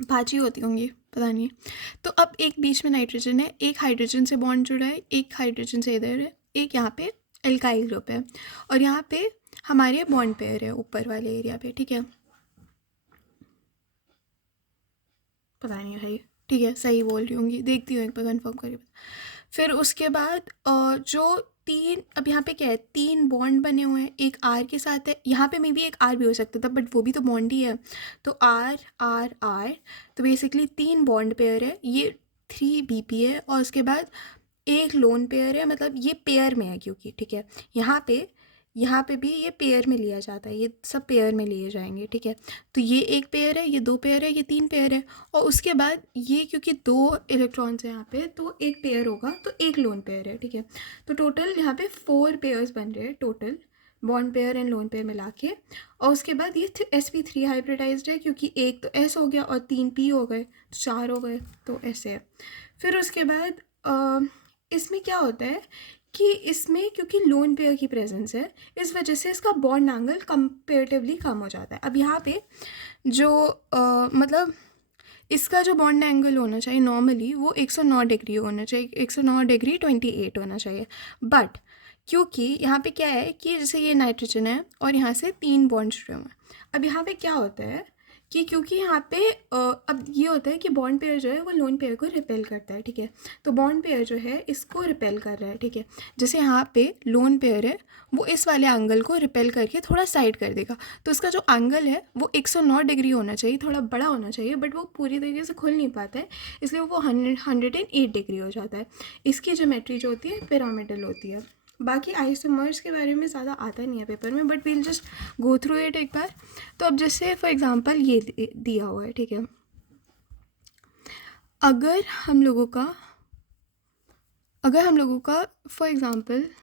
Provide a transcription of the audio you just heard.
5 ही होती होंगी, पता नहीं। तो अब एक बीच में नाइट्रोजन है, एक हाइड्रोजन से बॉन्ड जुड़ा है, एक हाइड्रोजन से इधर है, एक यहाँ पे एल्काइल ग्रुप है, और यहाँ पे हमारे बॉन्ड पेयर है ऊपर वाले एरिया पे, ठीक है। पता नहीं भाई, ठीक है सही बोल रही होंगी, देखती हूँ एक बार कन्फर्म करके। फिर उसके बाद जो तीन, अब यहाँ पे क्या है, तीन बॉन्ड बने हुए हैं, एक आर के साथ है, यहाँ पे मे भी एक आर भी हो सकता था बट वो भी तो बॉन्ड ही है। तो आर आर आर, तो बेसिकली तीन बॉन्ड पेयर है, ये 3 BP है, और उसके बाद एक लोन पेयर है, मतलब ये पेयर में है क्योंकि, ठीक है। यहाँ पे भी ये पेयर में लिया जाता है, ये सब पेयर में लिए जाएंगे, ठीक है। तो ये एक पेयर है, ये दो पेयर है, ये तीन पेयर है, और उसके बाद ये क्योंकि दो इलेक्ट्रॉन्स हैं यहाँ पे, तो एक पेयर होगा, तो एक लोन पेयर है, ठीक है। तो टोटल यहाँ पे 4 पेयर्स बन रहे हैं total, bond pair and lone pair मिला के। और उसके बाद ये sp3 हाइब्रिडाइज्ड है, क्योंकि एक तो s हो गया और 3p हो गए, तो 4 हो गए, तो ऐसे है। फिर उसके बाद इसमें क्या होता है कि इसमें क्योंकि लोन पेयर की प्रेजेंस है, इस वजह से इसका बॉन्ड एंगल कंपेरेटिवली कम हो जाता है। अब यहाँ पे जो मतलब इसका जो बॉन्ड एंगल होना चाहिए नॉर्मली वो 109 डिग्री होना चाहिए, 109 डिग्री 28 होना चाहिए। बट क्योंकि यहाँ पे क्या है कि जैसे ये नाइट्रोजन है और यहाँ से 3 बॉन्ड जुड़े हुए हैं। अब यहाँ पे क्या होता है कि क्योंकि यहाँ पे अब ये होता है कि बॉन्ड पेयर जो है वो लोन पेयर को रिपेल करता है, ठीक है। तो बॉन्ड पेयर जो है इसको रिपेल कर रहा है, ठीक है। जैसे यहाँ पे लोन पेयर है, वो इस वाले एंगल को रिपेल करके थोड़ा साइड कर देगा, तो इसका जो एंगल है वो 109 डिग्री होना चाहिए, थोड़ा बड़ा होना चाहिए, बट वो पूरी तरीके से खुल नहीं पाता है, इसलिए वो 108 डिग्री हो जाता है। इसकी ज्योमेट्री जो होती है पिरामिडल होती है। बाकी आइसोमर्स के बारे में ज़्यादा आता नहीं है पेपर में, but we'll just go through it एक बार। तो अब जैसे फॉर एग्जांपल ये दिया हुआ है, ठीक है। अगर हम लोगों का फॉर एग्जांपल